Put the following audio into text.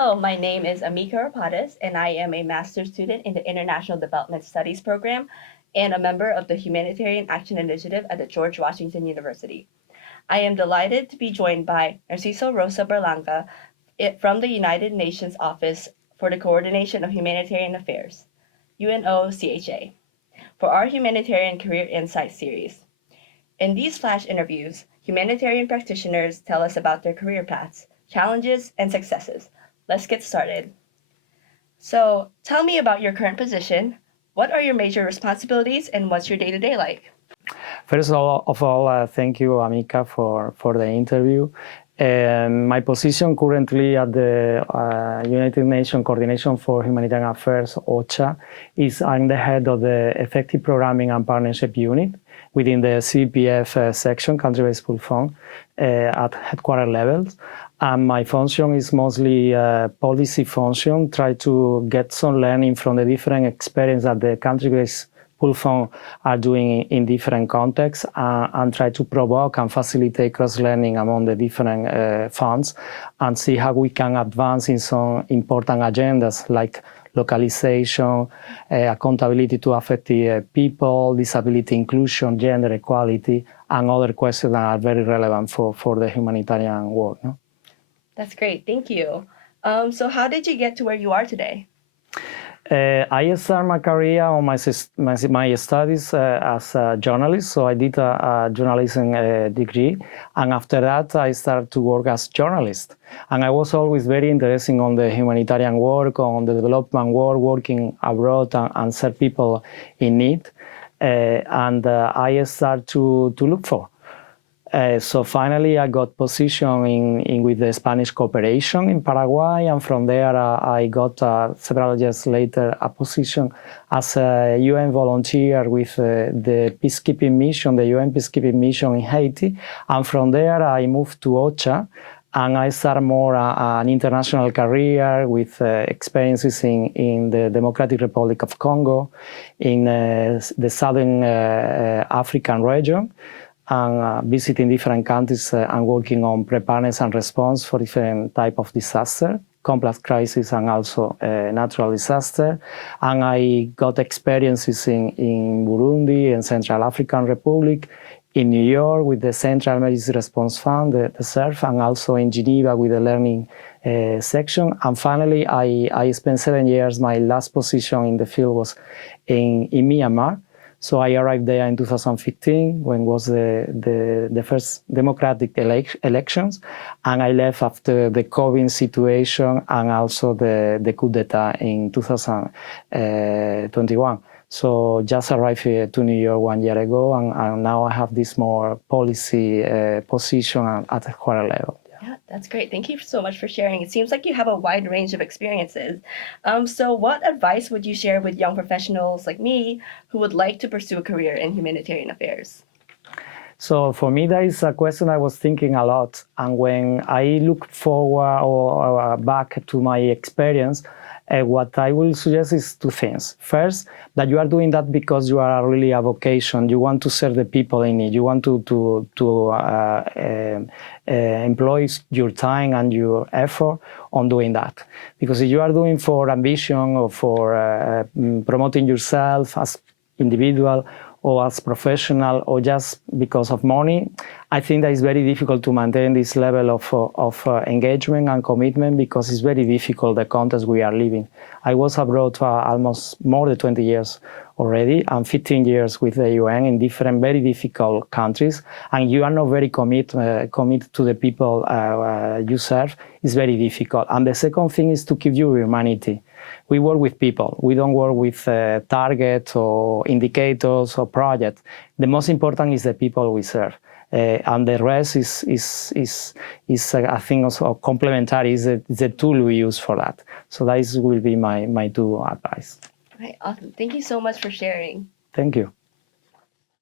Hello, my name is Amica Rapadas, and I am a master's student in the International Development Studies program and a member of the Humanitarian Action Initiative at the George Washington University. I am delighted to be joined by Narciso Rosa-Berlanga from the United Nations Office for the Coordination of Humanitarian Affairs, UNOCHA, for our Humanitarian Career Insights series. In these flash interviews, humanitarian practitioners tell us about their career paths, challenges, and successes. Let's get started. So, tell me about your current position. What are your major responsibilities and what's your day-to-day like? First of all, thank you, Amica, for the interview. My position currently at the United Nations Coordination for Humanitarian Affairs, OCHA, is I'm the head of the Effective Programming and Partnership Unit within the CPF section, Country-Based Pool Fund, at headquarter levels. And my function is mostly policy function, try to get some learning from the different experience that the country-based pool fund are doing in different contexts and try to provoke and facilitate cross-learning among the different funds and see how we can advance in some important agendas like localization, accountability to affected people, disability inclusion, gender equality, and other questions that are very relevant for the humanitarian work. No? That's great, thank you. So how did you get to where you are today? I started my career on my studies as a journalist, so I did a journalism degree, and after that I started to work as journalist. And I was always very interested on the humanitarian work, on the development work, working abroad and serve people in need. I started to look for. So finally, I got position with the Spanish cooperation in Paraguay, and from there I got several years later a position as a UN volunteer with the peacekeeping mission, the UN peacekeeping mission in Haiti, and from there I moved to OCHA, and I started more an international career with experiences in the Democratic Republic of Congo, in the Southern African region, and visiting different countries and working on preparedness and response for different type of disaster, complex crisis and also natural disaster. And I got experiences in Burundi and Central African Republic, in New York with the Central Emergency Response Fund, the CERF, and also in Geneva with the learning section. And finally, I spent 7 years, my last position in the field was in Myanmar. So I arrived there in 2015 when was the first democratic elections, and I left after the COVID situation and also the coup d'etat in 2021. So just arrived here to New York 1 year ago, and now I have this more policy position at the quarter level. Yeah, that's great. Thank you so much for sharing. It seems like you have a wide range of experiences. So what advice would you share with young professionals like me who would like to pursue a career in humanitarian affairs? So for me, that is a question I was thinking a lot. And when I look forward or back to my experience, what I will suggest is two things. First, that you are doing that because you are really a vocation. You want to serve the people in need. You want to employ your time and your effort on doing that. Because if you are doing for ambition or for promoting yourself as individual or as professional or just because of money, I think that it's very difficult to maintain this level of engagement and commitment because it's very difficult, the context we are living. I was abroad for almost more than 20 years already and 15 years with the UN in different, very difficult countries, and you are not very committed to the people you serve. It's very difficult. And the second thing is to keep your humanity. We work with people. We don't work with targets or indicators or projects. The most important is the people we serve. And the rest is I think, also complementary. Is the tool we use for that. So that will be my two advice. All right, awesome. Thank you so much for sharing. Thank you.